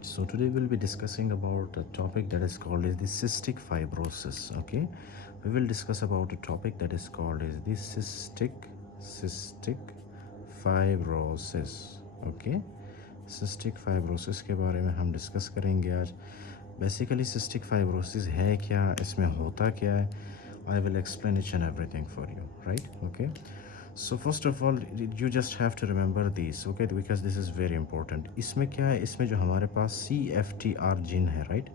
Right, so today we'll be discussing about a topic that is called as the cystic fibrosis. Okay, we will discuss about a topic that is called as the cystic fibrosis. Okay, cystic fibrosis के बारे में हम discuss करेंगे आज. Basically cystic fibrosis है क्या, इसमें होता क्या है, I will explain each and everything for you, right? Okay, so first of all you just have to remember these, okay, because this is very important. इसमें क्या है, इसमें जो हमारे पास CFTR जीन है, right?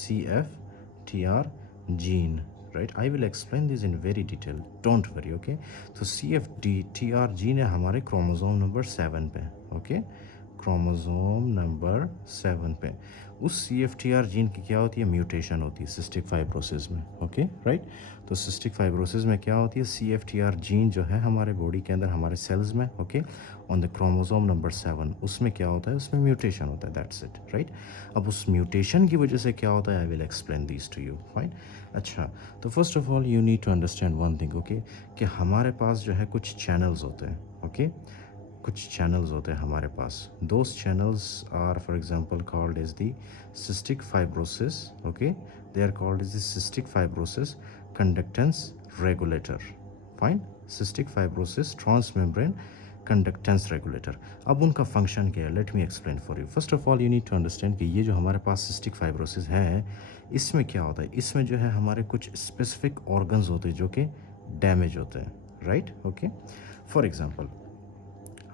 CFTR gene, right? I will explain this in very detail, don't worry, okay? तो CFTR gene है हमारे क्रोमोसोम नंबर 7 पे, okay? क्रोमोसोम नंबर 7 पे उस CFTR जीन की क्या होती है, म्यूटेशन होती है सिस्टिक फाइब्रोसिस में. Okay, right. तो सिस्टिक फाइब्रोसिस में क्या होती है, CFTR जीन जो है हमारे बॉडी के अंदर हमारे सेल्स में, okay, on the chromosome number 7, उसमें क्या होता है, उसमें म्यूटेशन होता है. That's it, right. अब उस म्यूटेशन की वजह से क्या होता है, I will explain this to you. Fine. अच्छा, तो first of all you need to understand one thing, okay, कि हमारे पास जो है कुछ चैनल्स होते हैं. ओके, कुछ चैनल्स होते हैं हमारे पास. Those channels are for example called as the cystic fibrosis. Okay, they are called as the cystic fibrosis conductance regulator. Fine. Cystic fibrosis transmembrane conductance regulator. अब उनका फंक्शन क्या है, let me explain for you. First of all you need to understand कि ये जो हमारे पास cystic fibrosis है, इसमें क्या होता है, इसमें जो है हमारे कुछ स्पेसिफिक ऑर्गन्स होते हैं जो कि डैमेज होते हैं, राइट. ओके, फॉर एग्जांपल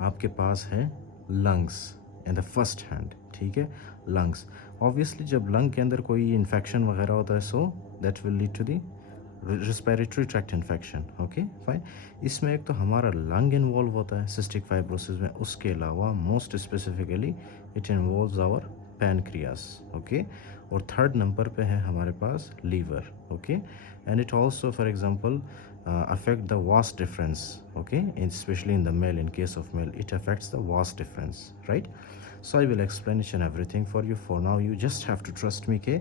आपके पास है lungs in the first hand, ठीक है. लंग्स, ऑब्वियसली जब लंग के अंदर कोई इन्फेक्शन वगैरह होता है, so that will lead to the respiratory tract infection. Okay, fine. इसमें एक तो हमारा लंग इन्वॉल्व होता है सिस्टिक फाइब्रोसिस में, उसके अलावा most specifically it involves our pancreas. Okay, और थर्ड नंबर पे है हमारे पास liver. Okay, and it also for example affect the vas deferens. Okay, especially in the male, in case of male it affects the vas deferens, right? So I will explain each and everything for you. For now you just have to trust me कि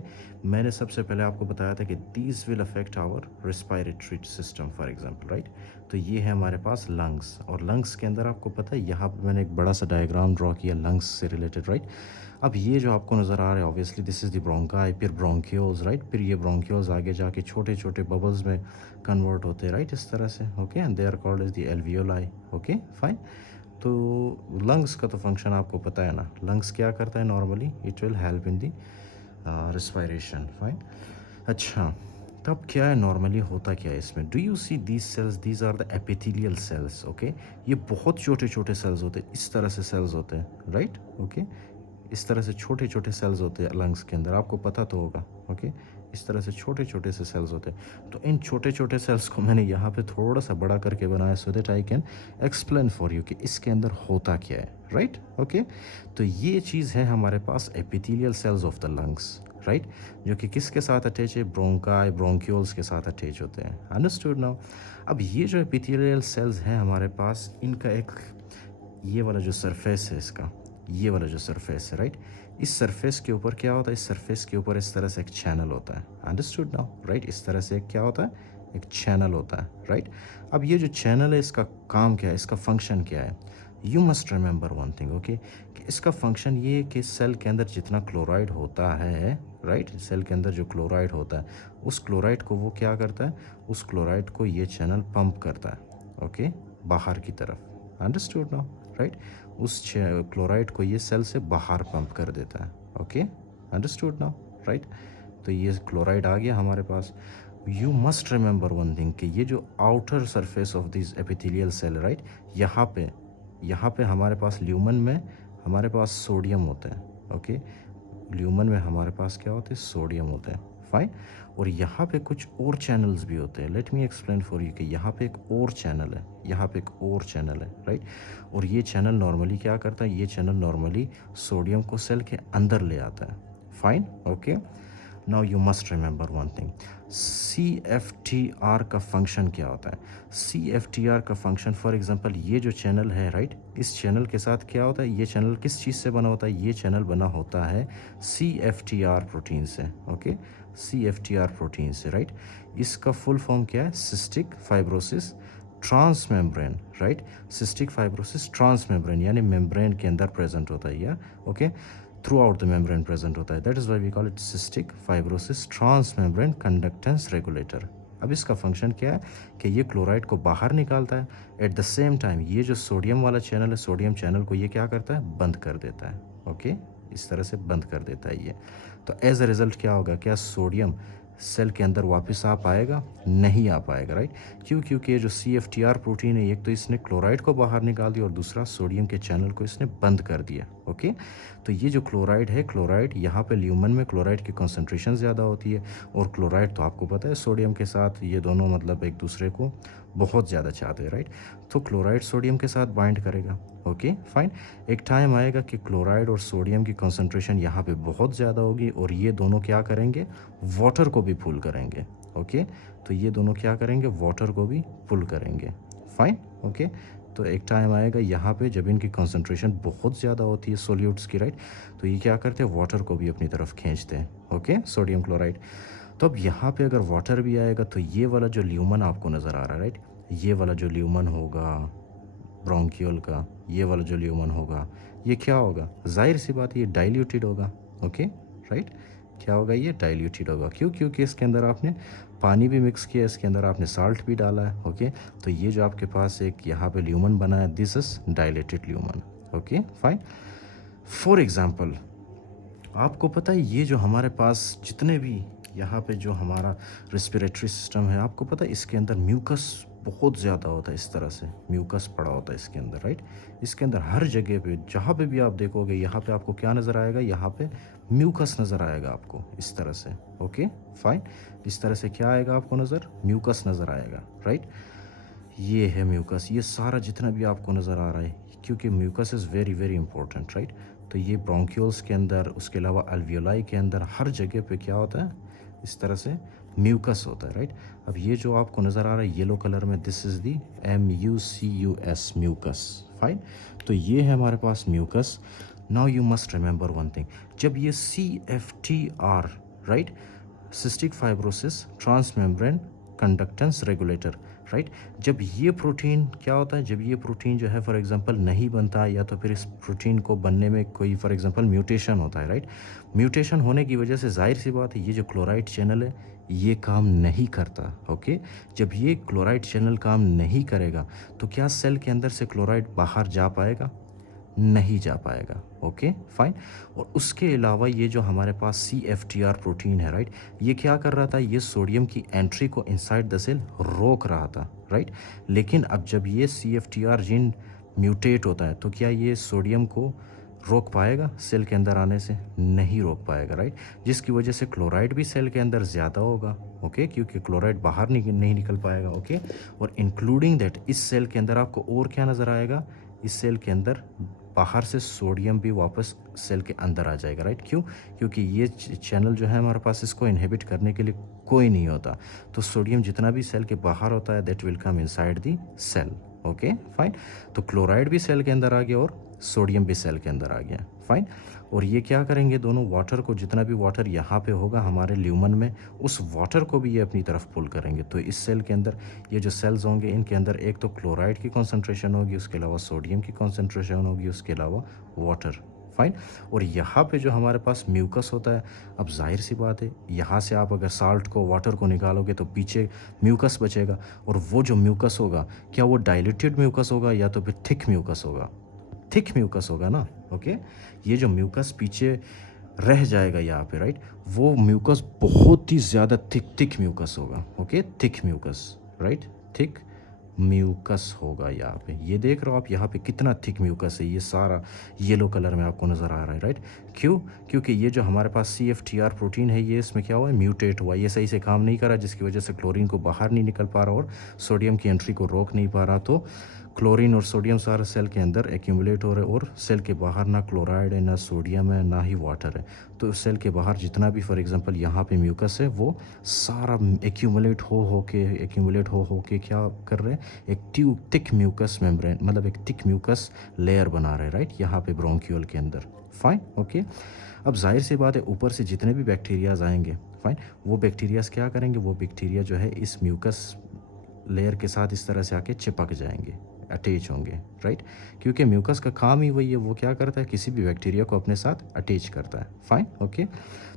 मैंने सबसे पहले आपको बताया था कि these will affect our respiratory system for example, right? तो ये है हमारे पास लंग्स, और लंग्स के अंदर आपको पता है यहाँ पे मैंने एक बड़ा सा डायग्राम ड्रॉ किया लंग्स से रिलेटेड, राइट? अब ये जो आपको नज़र आ रहा है obviously this is the bronchi, फिर ब्रोंक्यूल्स, राइट? फिर ये ब्रोंक्यूल्स आगे जाके छोटे छोटे बबल्स में कन्वर्ट होते हैं, राइट? इस तरह से. Okay, and they are called as the alveoli. Okay, fine. तो लंग्स का तो फंक्शन आपको पता है ना, लंग्स क्या करता है normally, it will help in the respiration. Fine. अच्छा, तब क्या है, नॉर्मली होता क्या है इसमें, do you see these cells, these are the epithelial cells. Okay, ये बहुत छोटे छोटे सेल्स होते हैं, इस तरह से सेल्स होते हैं, राइट? ओके, इस तरह से छोटे छोटे सेल्स होते हैं लंग्स के अंदर, आपको पता तो होगा. ओके, इस तरह से छोटे छोटे से सेल्स होते हैं. तो इन छोटे छोटे सेल्स को मैंने यहाँ पे थोड़ा सा बड़ा करके बनाया so that I can explain for you कि इसके अंदर होता क्या है, राइट? ओके, तो ये चीज़ है हमारे पास epithelial cells of the lungs, right? जो कि किसके साथ अटैच है, ब्रोंकाई, ब्रोंक्यूल्स के साथ अटैच होते हैं. Understood now? अब ये जो एपिथेलियल सेल्स हैं हमारे पास, इनका एक ये वाला जो सरफेस है इसका, ये वाला जो सरफेस है, राइट? इस सरफेस के ऊपर क्या होता है, इस सरफेस के ऊपर इस तरह से एक चैनल होता है. Understood now, right? इस तरह से क्या होता है, एक चैनल होता है, राइट? अब ये जो चैनल है इसका काम क्या है, इसका फंक्शन क्या है, you must remember one thing, okay, कि इसका फंक्शन ये है कि सेल के अंदर जितना क्लोराइड होता है, राइट, सेल के अंदर जो क्लोराइड होता है, उस क्लोराइड को वो क्या करता है, उस क्लोराइड को ये चैनल पंप करता है, ओके, बाहर की तरफ. Understood now, right? उस क्लोराइड को ये सेल से बाहर पंप कर देता है. Okay, understood now, right? तो ये क्लोराइड आ गया हमारे पास. You must remember one thing कि ये जो outer surface of this epithelial cell, right, यहाँ पे हमारे पास ल्यूमन में हमारे पास सोडियम होता है. ओके, ल्यूमन में हमारे पास क्या होते हैं, सोडियम होता है. फाइन. और यहाँ पे कुछ और चैनल्स भी होते हैं. Late me explain for you कि यहाँ पे एक और चैनल है, यहाँ पे एक और चैनल है, राइट? और ये चैनल नॉर्मली क्या करता है, ये चैनल नॉर्मली सोडियम को सेल के अंदर ले आता है. Fine. Okay, now you must remember one thing, CFTR का फंक्शन क्या होता है. CFTR का फंक्शन फॉर एग्जांपल ये जो चैनल है, राइट, इस चैनल के साथ क्या होता है, ये चैनल किस चीज़ से बना होता है, ये चैनल बना होता है CFTR प्रोटीन से. ओके, CFTR प्रोटीन से, राइट? इसका फुल फॉर्म क्या है, cystic fibrosis transmembrane, right? Cystic fibrosis transmembrane यानी मेम्ब्रेन के अंदर प्रेजेंट होता है. या okay, throughout the membrane present होता है। That is why we call it cystic fibrosis transmembrane conductance regulator. अब इसका फंक्शन क्या है कि ये क्लोराइड को बाहर निकालता है, एट द सेम टाइम ये जो सोडियम वाला चैनल है, सोडियम चैनल को ये क्या करता है, बंद कर देता है। ओके, इस तरह से बंद कर देता है ये। तो एज अ रिज़ल्ट क्या होगा, क्या सोडियम सेल के अंदर वापस आ पाएगा, नहीं आ पाएगा, राइट। क्यों, क्योंकि ये जो CFTR प्रोटीन है, एक तो इसने क्लोराइड को बाहर निकाल दिया और दूसरा सोडियम के चैनल को इसने बंद कर दिया। ओके, तो ये जो क्लोराइड है, क्लोराइड यहाँ पे ल्यूमन में क्लोराइड की कॉन्सेंट्रेशन ज़्यादा होती है, और क्लोराइड तो आपको पता है सोडियम के साथ ये दोनों मतलब एक दूसरे को बहुत ज़्यादा चाहते हैं, राइट। तो क्लोराइड सोडियम के साथ बाइंड करेगा। ओके फाइन, एक टाइम आएगा कि क्लोराइड और सोडियम की कॉन्सेंट्रेशन यहाँ पे बहुत ज़्यादा होगी और ये दोनों क्या करेंगे, वाटर को भी पुल करेंगे। ओके, तो ये दोनों क्या करेंगे, वाटर को भी पुल करेंगे। Fine, okay. तो एक टाइम आएगा यहाँ पे जब इनकी कॉन्सेंट्रेशन बहुत ज़्यादा होती है सोल्यूट्स की, राइट, तो ये क्या करते हैं, वाटर को भी अपनी तरफ खींचते हैं। Okay, sodium chloride. तो अब यहाँ पे अगर वाटर भी आएगा तो ये वाला जो ल्यूमन आपको नज़र आ रहा है, राइट, ये वाला जो ल्यूमन होगा ब्रोंकियल का, ये वाला जो ल्यूमन होगा, ये क्या होगा, जाहिर सी बात है ये डाइल्यूटेड होगा। ओके, राइट, क्या होगा, ये डाइल्यूटेड होगा। क्यों, क्योंकि इसके अंदर आपने पानी भी मिक्स किया, इसके अंदर आपने साल्ट भी डाला है। ओके, तो ये जो आपके पास एक यहाँ पे ल्यूमन बना है, this is dilated lumen. Okay fine. For example, आपको पता है ये जो हमारे पास जितने भी यहाँ पे जो हमारा रेस्पिरेटरी सिस्टम है, आपको पता है इसके अंदर म्यूकस बहुत ज़्यादा होता है, इस तरह से म्यूकस पड़ा होता है इसके अंदर, राइट। इसके अंदर हर जगह पे जहाँ पे भी आप देखोगे, यहाँ पे आपको क्या नज़र आएगा, यहाँ पे म्यूकस नज़र आएगा आपको, इस तरह से। ओके फाइन, इस तरह से क्या आएगा आपको नज़र, म्यूकस नज़र आएगा, राइट। ये है म्यूकस, ये सारा जितना भी आपको नज़र आ रहा है, क्योंकि mucus is very very important, right. तो ये ब्रोंक्यूल्स के अंदर, उसके अलावा अल्वियोलाई के अंदर, हर जगह पे क्या होता है, इस तरह से म्यूकस होता है, राइट। अब ये जो आपको नज़र आ रहा है येलो कलर में, this is the MUCUS mucus. Fine, तो ये है हमारे पास mucus. Now you must remember one thing, जब ये CFTR, right, cystic fibrosis transmembrane conductance regulator, right, जब ये प्रोटीन क्या होता है, जब ये प्रोटीन जो है फॉर एग्जांपल नहीं बनता, या तो फिर इस प्रोटीन को बनने में कोई फॉर एग्जांपल म्यूटेशन होता है, राइट, म्यूटेशन होने की वजह से जाहिर सी बात है ये जो क्लोराइड चैनल है ये काम नहीं करता। ओके, जब ये क्लोराइड चैनल काम नहीं करेगा तो क्या सेल के अंदर से क्लोराइड बाहर जा पाएगा, नहीं जा पाएगा। ओके फाइन, और उसके अलावा ये जो हमारे पास CFTR प्रोटीन है, राइट, ये क्या कर रहा था, ये सोडियम की एंट्री को इनसाइड द सेल रोक रहा था, राइट। लेकिन अब जब ये CFTR जीन म्यूटेट होता है तो क्या ये सोडियम को रोक पाएगा सेल के अंदर आने से, नहीं रोक पाएगा, राइट, जिसकी वजह से क्लोराइड भी सेल के अंदर ज़्यादा होगा। ओके, क्योंकि क्लोराइड बाहर नहीं निकल पाएगा। ओके, और इंक्लूडिंग दैट इस सेल के अंदर आपको और क्या नज़र आएगा, इस सेल के अंदर बाहर से सोडियम भी वापस सेल के अंदर आ जाएगा, राइट। क्यों, क्योंकि ये चैनल जो है हमारे पास, इसको इनहिबिट करने के लिए कोई नहीं होता, तो सोडियम जितना भी सेल के बाहर होता है that will come inside the cell. Okay fine, तो क्लोराइड भी सेल के अंदर आ गया और सोडियम भी सेल के अंदर आ गया। फाइन, और ये क्या करेंगे, दोनों वाटर को, जितना भी वाटर यहाँ पे होगा हमारे ल्यूमन में, उस वाटर को भी ये अपनी तरफ पुल करेंगे। तो इस सेल के अंदर ये जो सेल्स होंगे इनके अंदर एक तो क्लोराइड की कॉन्सेंट्रेशन होगी, उसके अलावा सोडियम की कॉन्सेंट्रेशन होगी, उसके अलावा वाटर। फाइन, और यहाँ पे जो हमारे पास म्यूकस होता है, अब जाहिर सी बात है यहाँ से आप अगर साल्ट को, वाटर को निकालोगे तो पीछे म्यूकस बचेगा, और वो जो म्यूकस होगा क्या वो डाइल्यूटेड म्यूकस होगा या तो फिर थिक म्यूकस होगा, थिक म्यूकस होगा ना। ओके, ये जो म्यूकस पीछे रह जाएगा यहाँ पे, राइट, वो म्यूकस बहुत ही ज़्यादा थिक म्यूकस होगा। Okay, thick mucus, right, thick mucus होगा यहाँ पे। ये देख रहे हो आप यहाँ पे कितना थिक म्यूकस है, ये सारा येलो कलर में आपको नज़र आ रहा है, राइट। क्यों, क्योंकि ये जो हमारे पास CFTR प्रोटीन है ये इसमें क्या हुआ है, म्यूटेट हुआ, ये सही से काम नहीं कर रहा, जिसकी वजह से क्लोरीन को बाहर नहीं निकल पा रहा और सोडियम की एंट्री को रोक नहीं पा रहा। तो क्लोरीन और सोडियम सारे सेल के अंदर एक्यूमुलेट हो रहे हैं, और सेल के बाहर ना क्लोराइड है, ना सोडियम है, ना ही वाटर है। तो सेल के बाहर जितना भी फॉर एग्जांपल यहाँ पे म्यूकस है वो सारा एक्यूमुलेट हो के क्या कर रहे हैं, एक थिक म्यूकस मेम्ब्रेन, मतलब एक थिक म्यूकस लेयर बना रहे हैं, राइट, यहाँ पे ब्रोंक्यूल के अंदर। Fine, okay. अब जाहिर सी बात है ऊपर से जितने भी बैक्टीरियाज आएंगे, फाइन, वो बैक्टीरियाज क्या करेंगे, वो बैक्टीरिया जो है इस म्यूकस लेयर के साथ इस तरह से आके चिपक जाएंगे, अटैच होंगे, राइट, क्योंकि म्यूकस का काम ही वही है, वो क्या करता है, किसी भी बैक्टीरिया को अपने साथ अटैच करता है। Fine, okay.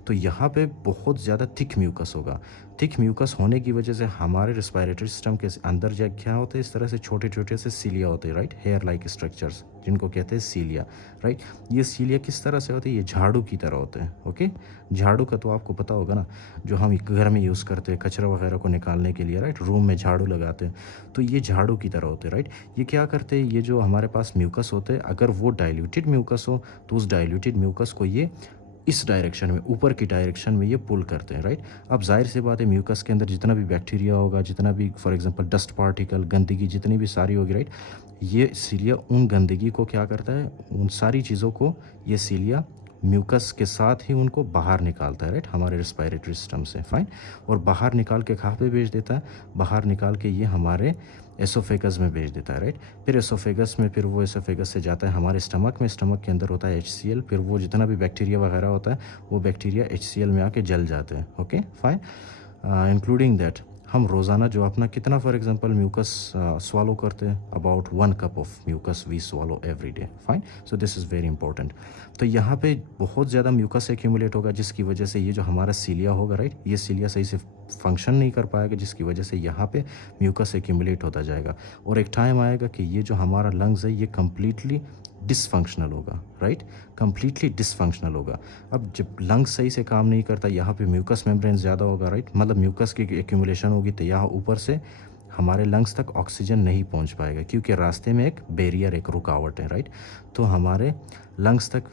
तो यहाँ पे बहुत ज़्यादा थिक म्यूकस होगा। थिक म्यूकस होने की वजह से हमारे रिस्पायरेटरी सिस्टम के अंदर जो क्या होते हैं, इस तरह से छोटे छोटे से सीलिया होते हैं, राइट, हेयर लाइक स्ट्रक्चर्स जिनको कहते हैं सीलिया, राइट। ये सीलिया किस तरह से होते हैं, ये झाड़ू की तरह होते हैं, ओके। झाड़ू का तो आपको पता होगा ना, जो हम घर में यूज़ करते हैं कचरा वगैरह को निकालने के लिए, राइट, रूम में झाड़ू लगाते हैं, तो ये झाड़ू की तरह होते हैं, राइट। ये क्या करते हैं, ये जो हमारे पास म्यूकस होते हैं, अगर वो डाइल्यूटेड म्यूकस हो तो उस डाइल्यूटेड म्यूकस को ये इस डायरेक्शन में, ऊपर की डायरेक्शन में ये पुल करते हैं, राइट। अब जाहिर सी बात है, म्यूकस के अंदर जितना भी बैक्टीरिया होगा, जितना भी फॉर एग्जांपल डस्ट पार्टिकल, गंदगी जितनी भी सारी होगी, राइट, ये सीलिया उन गंदगी को क्या करता है, उन सारी चीज़ों को ये सीलिया म्यूकस के साथ ही उनको बाहर निकालता है, राइट, हमारे रिस्पायरेटरी सिस्टम से। फाइन। और बाहर निकाल के कहाँ पे भेज देता है, बाहर निकाल के ये हमारे एसोफेगस में भेज देता है, राइट। फिर एसोफेगस में, फिर वो एसोफेगस से जाता है हमारे स्टमक में, स्टमक के अंदर होता है HCl, फिर वो जितना भी बैक्टीरिया वगैरह होता है वो बैक्टीरिया HCl में आके जल जाते हैं, ओके फाइन। इंक्लूडिंग दैट हम रोज़ाना जो अपना कितना फॉर एग्जांपल म्यूकस स्वालो करते हैं, about 1 cup of mucus we swallow every day. Fine, so this is very important. तो यहाँ पे बहुत ज़्यादा म्यूकस एक्यूमुलेट होगा, जिसकी वजह से ये जो हमारा सीलिया होगा, राइट, ये सीलिया सही से फंक्शन नहीं कर पाएगा, जिसकी वजह से यहाँ पे म्यूकस एक्यूमुलेट होता जाएगा। और एक टाइम आएगा कि ये जो हमारा लंग्स है ये कम्प्लीटली डिसफंक्शनल होगा, राइट, कम्प्लीटली डिसफंक्शनल होगा। अब जब लंग्स सही से काम नहीं करता, यहाँ पे म्यूकस मेम्ब्रेन ज़्यादा होगा, राइट, मतलब म्यूकस की एक्यूमुलेशन होगी, तो यहाँ ऊपर से हमारे लंग्स तक ऑक्सीजन नहीं पहुँच पाएगा, क्योंकि रास्ते में एक बैरियर, एक रुकावट है, राइट। तो हमारे लंग्स तक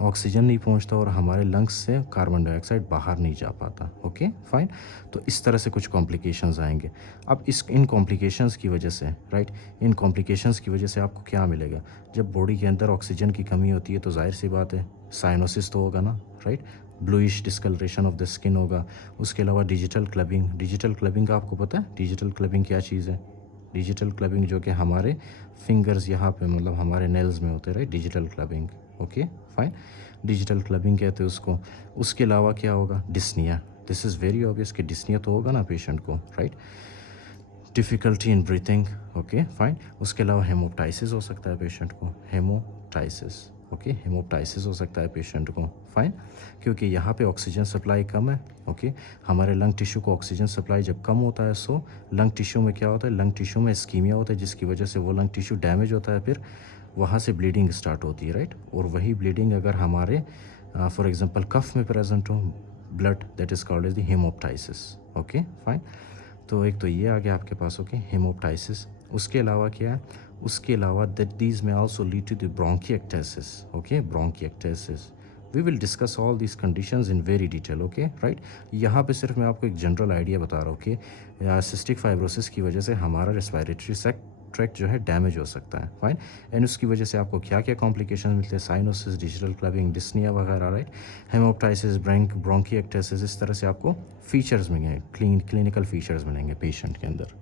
ऑक्सीजन नहीं पहुंचता और हमारे लंग्स से कार्बन डाइऑक्साइड बाहर नहीं जा पाता, ओके फाइन। तो इस तरह से कुछ कॉम्प्लिकेशंस आएंगे। अब इन कॉम्प्लिकेशंस की वजह से, राइट, इन कॉम्प्लिकेशंस की वजह से आपको क्या मिलेगा, जब बॉडी के अंदर ऑक्सीजन की कमी होती है तो जाहिर सी बात है साइनोसिस तो होगा ना, right, bluish discolouration of the skin होगा। उसके अलावा डिजिटल क्लबिंग, डिजिटल क्लबिंग का आपको पता है डिजिटल क्लबिंग क्या चीज़ है? डिजिटल क्लबिंग जो कि हमारे फिंगर्स यहाँ पे मतलब हमारे नेल्स में होते हैं, right, digital clubbing, okay fine, digital clubbing कहते हैं उसको। उसके अलावा क्या होगा, dyspnoea, this is very obvious कि डिस्निया तो होगा ना पेशेंट को, right, difficulty in breathing, okay fine. उसके अलावा हेमोप्टाइसिस हो सकता है पेशेंट को, हेमोप्टाइसिस, ओके, हेमोप्टाइसिस हो सकता है पेशेंट को, फाइन, क्योंकि यहाँ पे ऑक्सीजन सप्लाई कम है, ओके। हमारे लंग टिश्यू को ऑक्सीजन सप्लाई जब कम होता है, सो लंग टिश्यू में क्या होता है, लंग टिश्यू में इस्कीमिया होता है, जिसकी वजह से वो लंग टिश्यू डैमेज होता है, फिर वहाँ से ब्लीडिंग स्टार्ट होती है, राइट। और वही ब्लीडिंग अगर हमारे फॉर एग्जांपल कफ में प्रेजेंट हो, blood, that is called as the haemoptysis, okay fine. तो एक तो ये आ गया आपके पास, ओके, हेमोप्टाइसिस। उसके अलावा क्या है, उसके अलावा that these may also lead to the bronchiectasis, okay, bronchiectasis. We will discuss all these conditions in very detail, okay right. यहाँ पे सिर्फ मैं आपको एक जनरल आइडिया बता रहा हूँ कि सिस्टिक फाइब्रोसिस की वजह से हमारा रेस्पिरेटरी ट्रैक्ट जो है डैमेज हो सकता है, फाइन। एंड उसकी वजह से आपको क्या क्या कॉम्प्लिकेशन मिलते हैं, साइनोसिस, डिजिटल क्लबिंग, डिस्निया वगैरह, राइट, हेमोप्टाइसिस, ब्रोंकिएक्टेसिस, इस तरह से आपको फीचर्स मिलेंगे, क्लिनिकल फीचर्स मिलेंगे पेशेंट के अंदर।